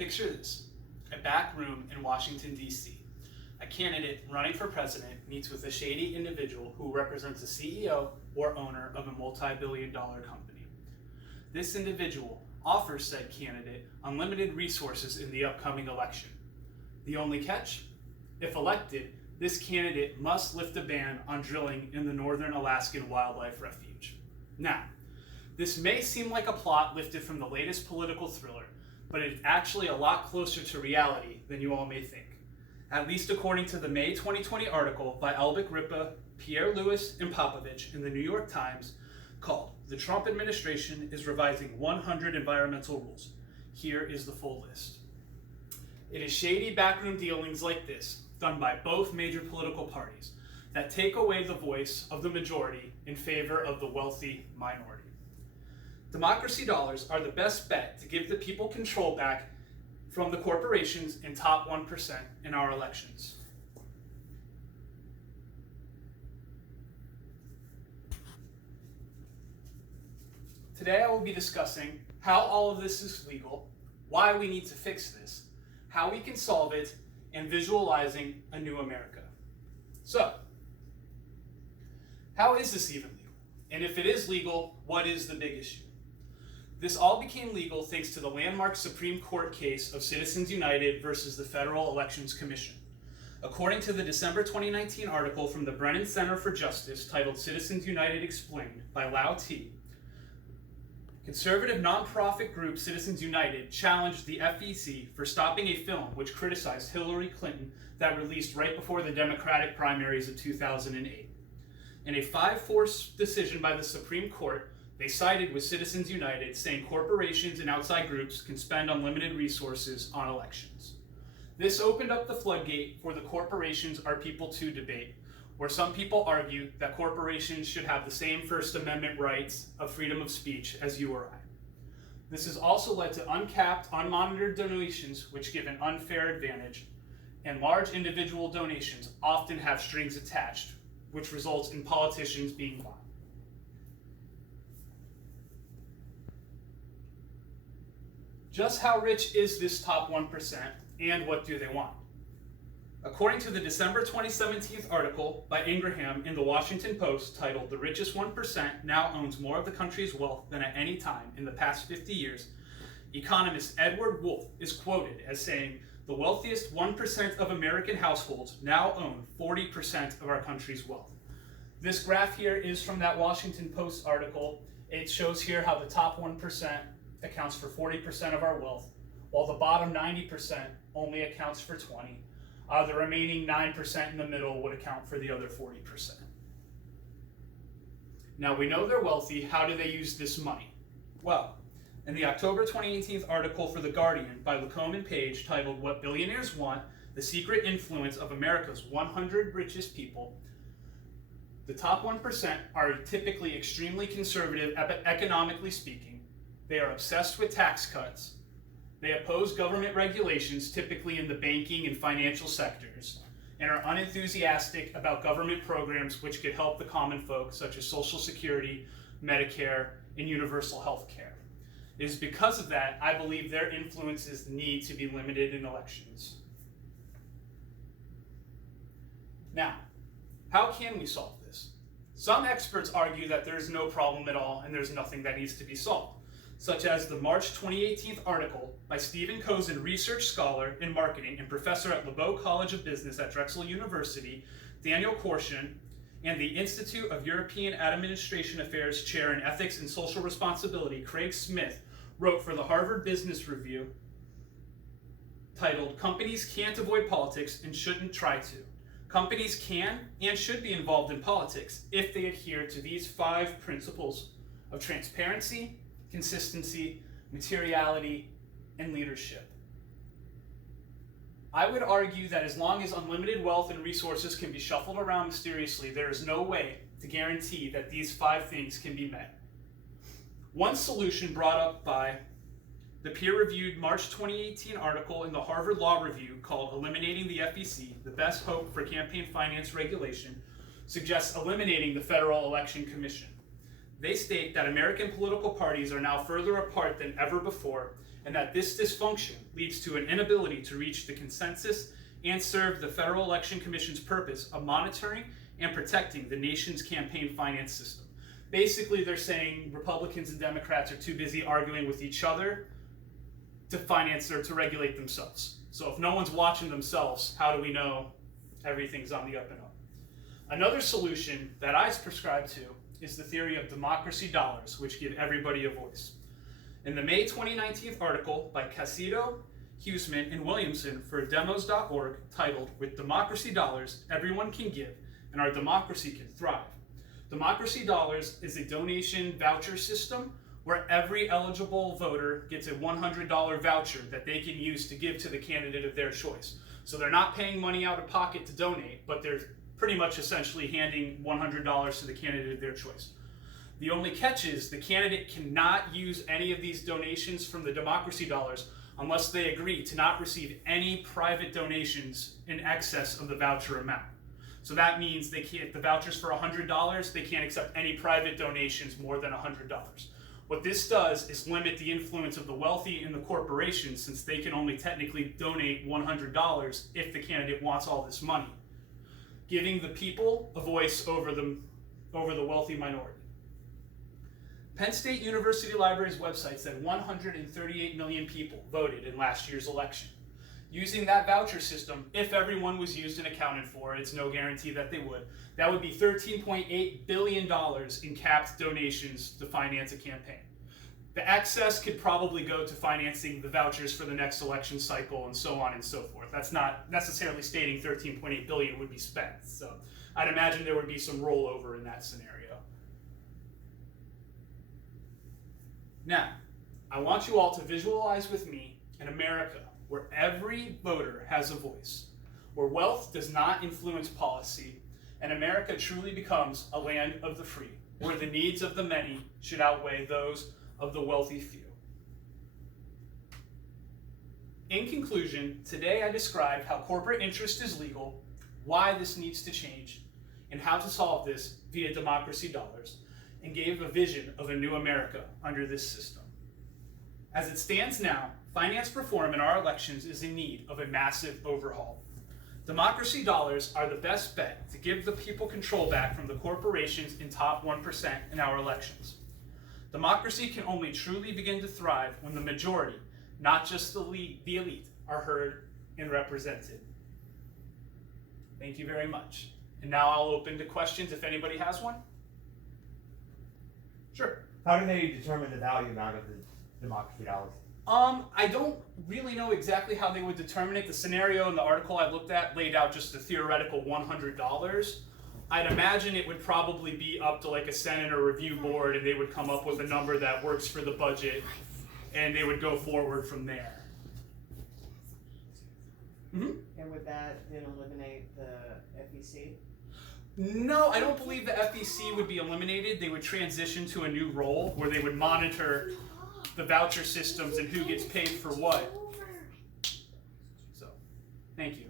Picture this, a back room in Washington, D.C. A candidate running for president meets with a shady individual who represents a CEO or owner of a multi-billion-dollar company. This individual offers said candidate unlimited resources in the upcoming election. The only catch? If elected, this candidate must lift a ban on drilling in the Northern Alaskan Wildlife Refuge. Now, this may seem like a plot lifted from the latest political thriller, but it's actually a lot closer to reality than you all may think. At least according to the May 2020 article by Albert Ripa, Pierre Louis, and Popovich in the New York Times called "The Trump Administration is Revising 100 Environmental Rules." Here is the full list. It is shady backroom dealings like this, done by both major political parties, that take away the voice of the majority in favor of the wealthy minority. Democracy dollars are the best bet to give the people control back from the corporations and top 1% in our elections. Today I will be discussing how all of this is legal, why we need to fix this, how we can solve it, and visualizing a new America. So, how is this even legal? And if it is legal, what is the big issue? This all became legal thanks to the landmark Supreme Court case of Citizens United versus the Federal Elections Commission. According to the December 2019 article from the Brennan Center for Justice titled "Citizens United Explained" by Lau T., conservative nonprofit group Citizens United challenged the FEC for stopping a film which criticized Hillary Clinton that released right before the Democratic primaries of 2008. In a 5-4 decision by the Supreme Court, they sided with Citizens United, saying corporations and outside groups can spend unlimited resources on elections. This opened up the floodgate for the corporations are people to debate, where some people argue that corporations should have the same First Amendment rights of freedom of speech as you or I. This has also led to uncapped, unmonitored donations, which give an unfair advantage, and large individual donations often have strings attached, which results in politicians being bought. Just how rich is this top 1%, and what do they want? According to the December 2017 article by Ingraham in the Washington Post titled "The Richest 1% Now Owns More of the Country's Wealth Than at Any Time in the Past 50 Years," economist Edward Wolff is quoted as saying, "The wealthiest 1% of American households now own 40% of our country's wealth." This graph here is from that Washington Post article. It shows here how the top 1% accounts for 40% of our wealth, while the bottom 90% only accounts for 20%. The remaining 9% in the middle would account for the other 40%. Now we know they're wealthy. How do they use this money? Well, in the October 2018 article for The Guardian by Lacombe and Page titled "What Billionaires Want: The Secret Influence of America's 100 Richest People," the top 1% are typically extremely conservative economically speaking. They are obsessed with tax cuts. They oppose government regulations, typically in the banking and financial sectors, and are unenthusiastic about government programs which could help the common folk, such as Social Security, Medicare, and universal health care. It is because of that I believe their influences need to be limited in elections. Now, how can we solve this? Some experts argue that there is no problem at all and there's nothing that needs to be solved, such as the March 2018 article by Stephen Kozin, research scholar in marketing and professor at LeBeau College of Business at Drexel University, Daniel Korshin, and the Institute of European Administration Affairs Chair in Ethics and Social Responsibility, Craig Smith, wrote for the Harvard Business Review titled "Companies Can't Avoid Politics and Shouldn't Try to. Companies can and should be involved in politics if they adhere to these 5 principles of transparency, consistency, materiality, and leadership." I would argue that as long as unlimited wealth and resources can be shuffled around mysteriously, there is no way to guarantee that these 5 things can be met. One solution brought up by the peer-reviewed March 2018 article in the Harvard Law Review called "Eliminating the FEC, the Best Hope for Campaign Finance Regulation," suggests eliminating the Federal Election Commission. They state that American political parties are now further apart than ever before, and that this dysfunction leads to an inability to reach the consensus and serve the Federal Election Commission's purpose of monitoring and protecting the nation's campaign finance system. Basically, they're saying Republicans and Democrats are too busy arguing with each other to finance or to regulate themselves. So if no one's watching themselves, how do we know everything's on the up and up? Another solution that I prescribe to is the theory of democracy dollars, which give everybody a voice. In the May 2019 article by Casido, Huseman, and Williamson for demos.org titled, "With Democracy Dollars, Everyone Can Give and Our Democracy Can Thrive." Democracy Dollars is a donation voucher system where every eligible voter gets a $100 voucher that they can use to give to the candidate of their choice. So they're not paying money out of pocket to donate, but they're pretty much essentially handing $100 to the candidate of their choice. The only catch is the candidate cannot use any of these donations from the Democracy Dollars unless they agree to not receive any private donations in excess of the voucher amount. So that means they can't, the voucher's for $100, they can't accept any private donations more than $100. What this does is limit the influence of the wealthy and the corporations, since they can only technically donate $100 if the candidate wants all this money, giving the people a voice over the wealthy minority. Penn State University Library's website said 138 million people voted in last year's election. Using that voucher system, if everyone was used and accounted for, it's no guarantee that they would, that would be $13.8 billion in capped donations to finance a campaign. The excess could probably go to financing the vouchers for the next election cycle and so on and so forth. That's not necessarily stating $13.8 billion would be spent. So I'd imagine there would be some rollover in that scenario. Now, I want you all to visualize with me an America where every voter has a voice, where wealth does not influence policy, and America truly becomes a land of the free, where the needs of the many should outweigh those of the wealthy few. In conclusion, today I described how corporate interest is legal, why this needs to change, and how to solve this via democracy dollars, and gave a vision of a new America under this system. As it stands now, finance reform in our elections is in need of a massive overhaul. Democracy dollars are the best bet to give the people control back from the corporations in top 1% in our elections. Democracy can only truly begin to thrive when the majority, not just the elite, are heard and represented. Thank you very much. And now I'll open to questions if anybody has one. Sure. How do they determine the value amount of the democracy dollars? I don't really know exactly how they would determine it. The scenario in the article I looked at laid out just a theoretical $100. I'd imagine it would probably be up to like a Senate or review board, and they would come up with a number that works for the budget, and they would go forward from there. Mm-hmm. And would that then eliminate the FEC? No, I don't believe the FEC would be eliminated. They would transition to a new role where they would monitor the voucher systems and who gets paid for what. So, thank you.